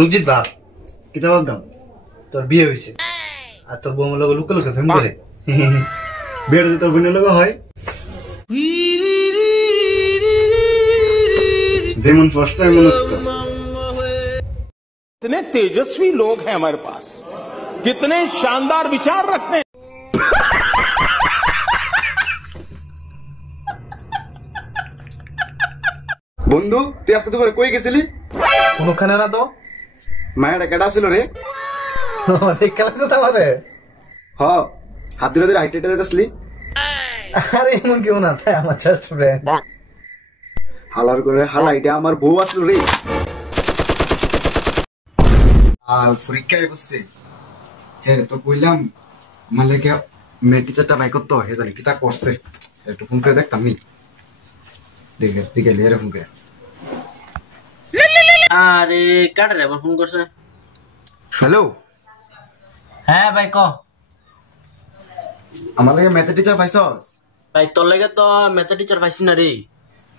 রুকজিৎ বাপ কিতা ভাবতাম তোর বিয়ে হয়েছে আর তোর বউ লোক লুকে লুকে ফেম করে বিয়েটা যদি তোর বোনের লোক হয় যেমন ফার্স্ট টাইম মনে হতো। कितने तेजस्वी लोग हैं हमारे पास, कितने शानदार विचार रखते हैं। বন্ধু তুই আজকে দুপুরে কই গেছিলি? কোনখানে না তো। মায়ের কেডা ছিল রে? দেখা লাগছে তো আমারে। হ হাত ধরে ধরে হাইট হেঁটে যেতেছিলি। আরে এমন কেউ না, তাই আমার জাস্ট ফ্রেন্ড। হালার করে হালা এটা আমার বউ আসলো রে। আর পরীক্ষায় বসছে হ্যাঁ তো কইলাম আমার লেগে মেয়ে টিচারটা ভাই করতো হে জানি কিতা করছে একটু ফোন করে দেখতাম নি দেখে ঠিক আছে এর ফোন করে। আরে কাট রে ফোন করছে। হ্যালো হ্যাঁ ভাই ক। আমার লেগে ম্যাথ টিচার পাইছস? ভাই তোর লাগে তো ম্যাথ টিচার পাইছি না রে।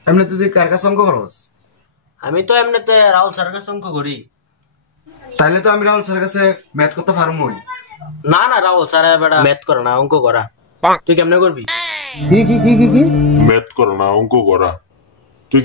এমনি তুই কার কাছে অঙ্ক করস? আমি তো এমনিতে রাহুল স্যারের কাছে অঙ্ক করি। তাইলে তো আমি রাহুল স্যারের কাছে ম্যাথ করতে পারমই। না না রাহুল স্যার বেটা ম্যাথ করে না অঙ্ক করা। তুই কেমনে করবি? ম্যাথ করো না অঙ্ক করা তুই